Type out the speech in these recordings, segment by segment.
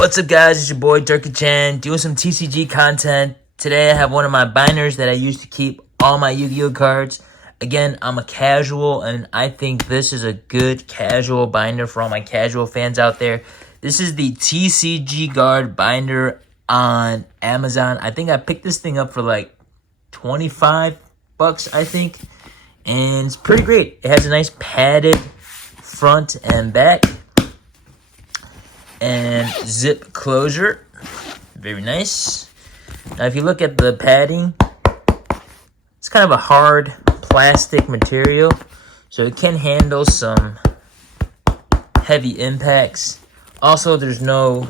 What's up, guys? It's your boy Durkee Chan doing some TCG content. Today I have one of my binders that I use to keep all my Yu-Gi-Oh cards. Again, I'm a casual and I think this is a good casual binder for all my casual fans out there. This is the TCGUARD binder on Amazon. I think I picked this thing up for like 25 bucks, I think. And it's pretty great. It has a nice padded front and back. And zip closure, very nice. Now if you look at the padding, it's kind of a hard plastic material, so it can handle some heavy impacts. Also, there's no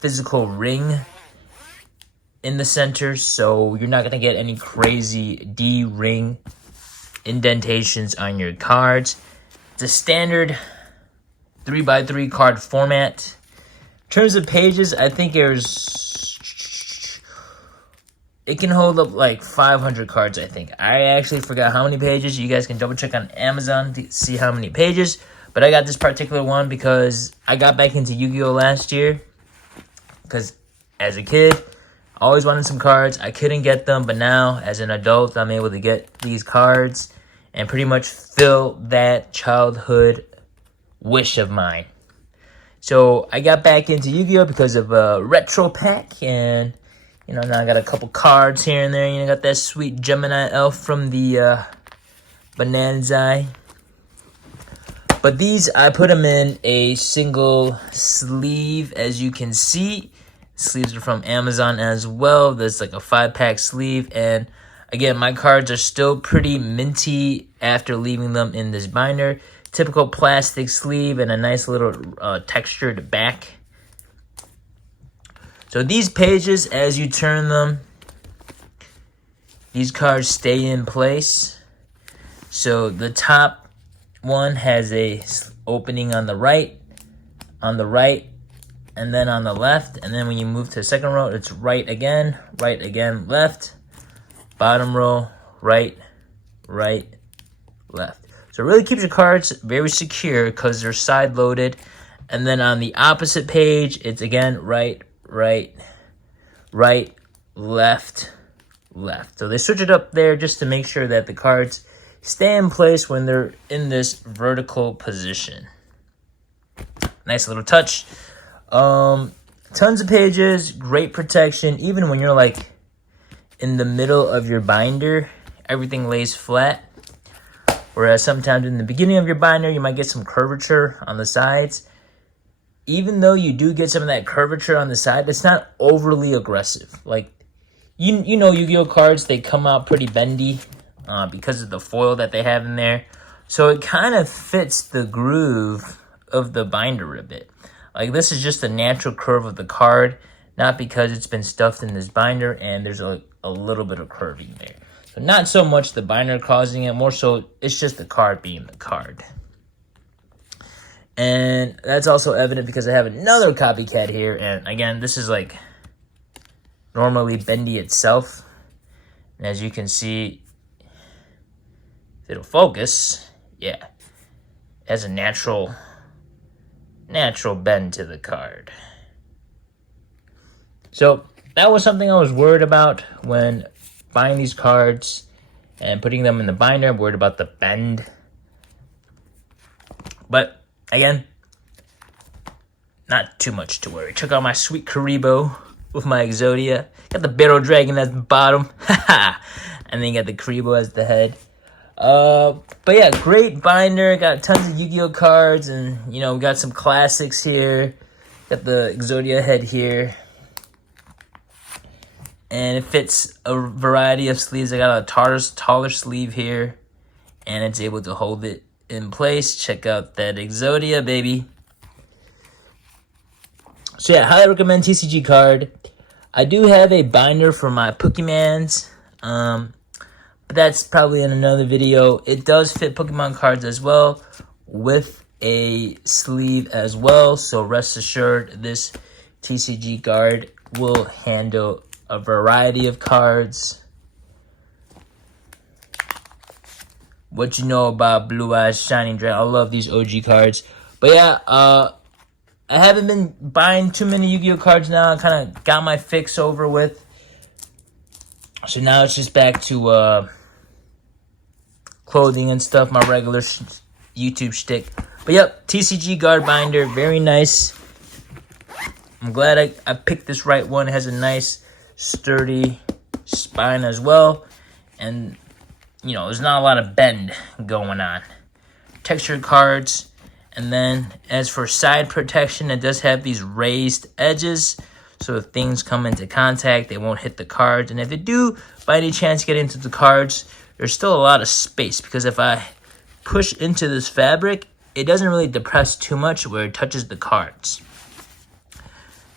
physical ring in the center, so you're not going to get any crazy D-ring indentations on your cards. It's a standard 3x3 card format. In terms of pages, I think it can hold up like 500 cards, I think. I actually forgot how many pages. You guys can double check on Amazon to see how many pages. But I got this particular one because I got back into Yu-Gi-Oh last year. Because as a kid, I always wanted some cards. I couldn't get them, but now as an adult, I'm able to get these cards and pretty much fill that childhood wish of mine. So I got back into Yu-Gi-Oh because of a retro pack, and now I got a couple cards here and there. Got that sweet Gemini elf from the Bonanza. But these, I put them in a single sleeve, as you can see. Sleeves are from Amazon as well. There's like a 5-pack sleeve, and again, my cards are still pretty minty after leaving them in this binder. Typical plastic sleeve and a nice little textured back. So these pages, as you turn them, these cards stay in place. So the top one has a opening on the right, and then on the left. And then when you move to the second row, it's right again, left. Bottom row, right, left. So it really keeps your cards very secure because they're side-loaded. And then on the opposite page, it's again right, left. So they switch it up there just to make sure that the cards stay in place when they're in this vertical position. Nice little touch. Tons of pages, great protection. Even when you're like in the middle of your binder, everything lays flat. Whereas sometimes in the beginning of your binder, you might get some curvature on the sides. Even though you do get some of that curvature on the side, it's not overly aggressive. Like, you know Yu-Gi-Oh cards, they come out pretty bendy because of the foil that they have in there. So it kind of fits the groove of the binder a bit. Like, this is just a natural curve of the card, not because it's been stuffed in this binder and there's a little bit of curving there. So not so much the binder causing it, more so it's just the card being the card. And that's also evident because I have another copycat here. And again, this is like normally bendy itself. And as you can see, if it'll focus, yeah, it has a natural bend to the card. So that was something I was worried about when buying these cards and putting them in the binder. I'm worried about the bend. But again, not too much to worry. Check out my sweet Karibo with my Exodia. Got the Barrel Dragon as the bottom. And then you got the Karibo as the head. But yeah, great binder. Got tons of Yu-Gi-Oh cards. And, we got some classics here. Got the Exodia head here. And it fits a variety of sleeves. I got a taller sleeve here. And it's able to hold it in place. Check out that Exodia, baby. So yeah, highly recommend TCGUARD. I do have a binder for my Pokemans. But that's probably in another video. It does fit Pokemon cards as well, with a sleeve as well. So rest assured, this TCGUARD will handle a variety of cards. What you know about Blue Eyes Shining Dragon? I love these OG cards. But yeah, I haven't been buying too many Yu-Gi-Oh cards now. I kind of got my fix over with. So now it's just back to clothing and stuff, my regular YouTube shtick. But yep, TCGUARD binder, very nice. I'm glad I picked this right one. It has a nice, sturdy spine as well. And, you know, there's not a lot of bend going on. Textured cards. And then, as for side protection, it does have these raised edges. So if things come into contact, they won't hit the cards. And if they do, by any chance, get into the cards, there's still a lot of space. Because if I push into this fabric, it doesn't really depress too much where it touches the cards.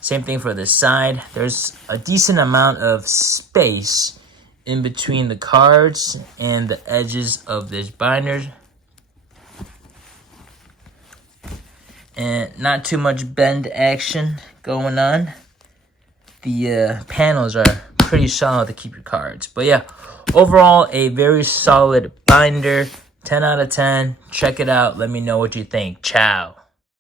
Same thing for this side. There's a decent amount of space in between the cards and the edges of this binder. And not too much bend action going on. The panels are pretty solid to keep your cards. But yeah, overall, a very solid binder. 10 out of 10. Check it out. Let me know what you think. Ciao.